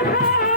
Yeah.